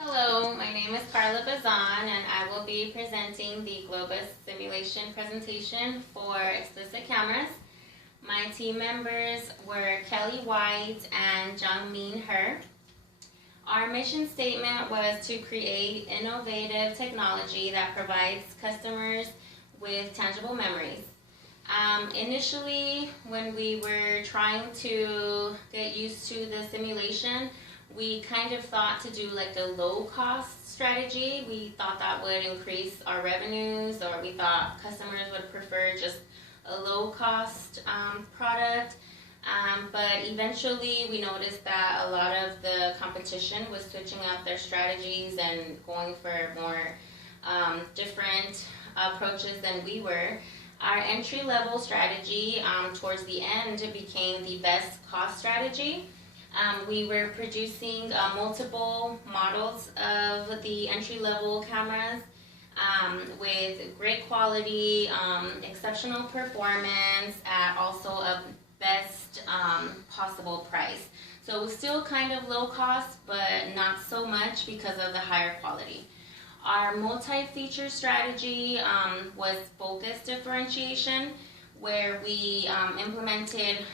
Hello, my name is Carla Bazan and I will be presenting the Glo Bus simulation presentation for explicit cameras. My team members were Kelly White and Jungmin Her. Our mission statement was to create innovative technology that provides customers with tangible memories. Initially, when we were trying to get used to the simulation, we kind of thought to do like a low-cost strategy. We thought that would increase our revenues, or we thought customers would prefer just a low-cost product. But eventually we noticed that a lot of the competition was switching up their strategies and going for more different approaches than we were. Our entry-level strategy towards the end became the best cost strategy. We were producing multiple models of the entry-level cameras with great quality, exceptional performance at also a best possible price. So it was still kind of low cost, but not so much because of the higher quality. Our multi-feature strategy was focus differentiation, where we implemented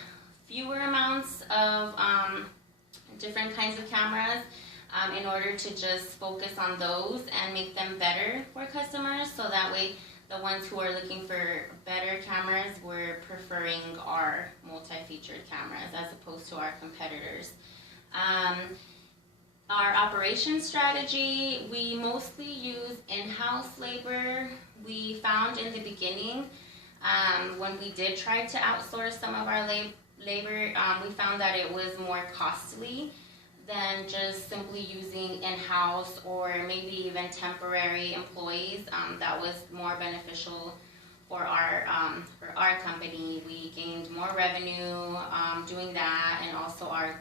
fewer amounts of different kinds of cameras in order to just focus on those and make them better for customers, so that way the ones who are looking for better cameras were preferring our multi-featured cameras as opposed to our competitors. Our operations strategy, we mostly use in-house labor. We found in the beginning when we did try to outsource some of our labor, we found that it was more costly than just simply using in-house or maybe even temporary employees. That was more beneficial for our company. We gained more revenue doing that, and also our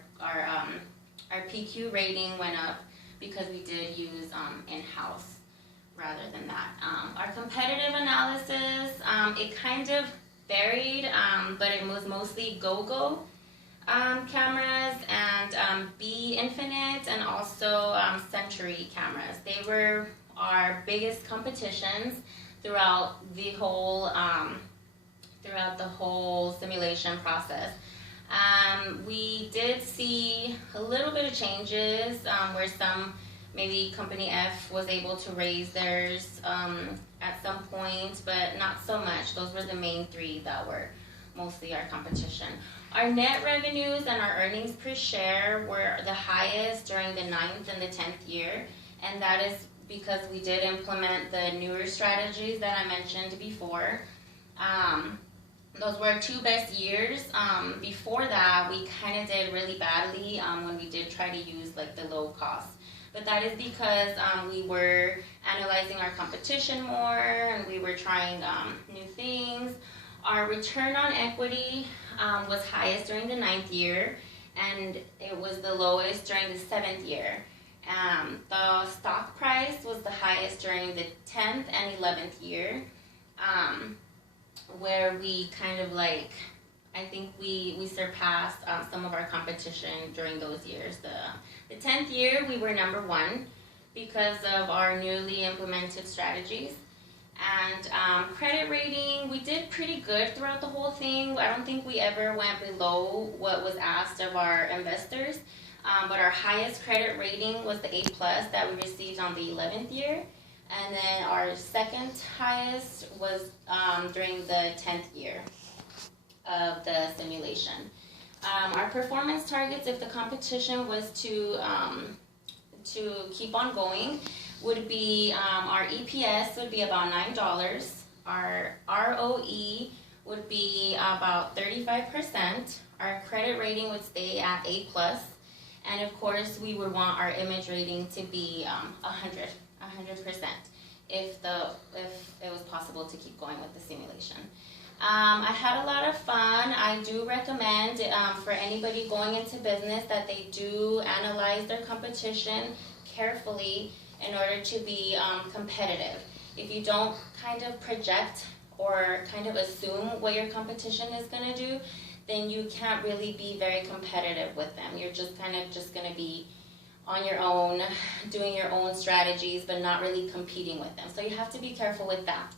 PQ rating went up because we did use in-house rather than that. Our competitive analysis, it kind of varied, but it was mostly Go-Go cameras and B Infinite, and also Century cameras. They were our biggest competitions throughout the whole simulation process. We did see a little bit of changes where maybe Company F was able to raise theirs at some point, but not so much. Those were the main three that were mostly our competition. Our net revenues and our earnings per share were the highest during the 9th and the 10th year, and that is because we did implement the newer strategies that I mentioned before. Those were our two best years. Before that, we kind of did really badly when we did try to use like the low cost. But that is because we were analyzing our competition more, and we were trying new things. Our return on equity was highest during the 9th year, and it was the lowest during the 7th year. The stock price was the highest during the 10th and 11th year, where we kind of like, I think we surpassed some of our competition during those years. The 10th year, we were number 1 because of our newly implemented strategies. And credit rating, we did pretty good throughout the whole thing. I don't think we ever went below what was asked of our investors. But our highest credit rating was the A+ that we received on the 11th year. And then our second highest was during the 10th year of the simulation. Our performance targets, if the competition was to keep on going, would be our EPS would be about $9. Our ROE would be about 35%. Our credit rating would stay at A+, and of course we would want our image rating to be 100%. If it was possible to keep going with the simulation. I had a lot of fun. I do recommend for anybody going into business that they do analyze their competition carefully in order to be competitive. If you don't kind of project or kind of assume what your competition is going to do, then you can't really be very competitive with them. You're just kind of just going to be on your own, doing your own strategies, but not really competing with them. So you have to be careful with that.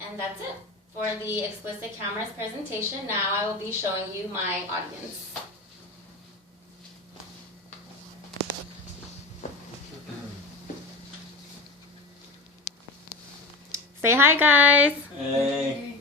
And that's it for the explicit cameras presentation. Now I will be showing you my audience. Say hi, guys. Hey.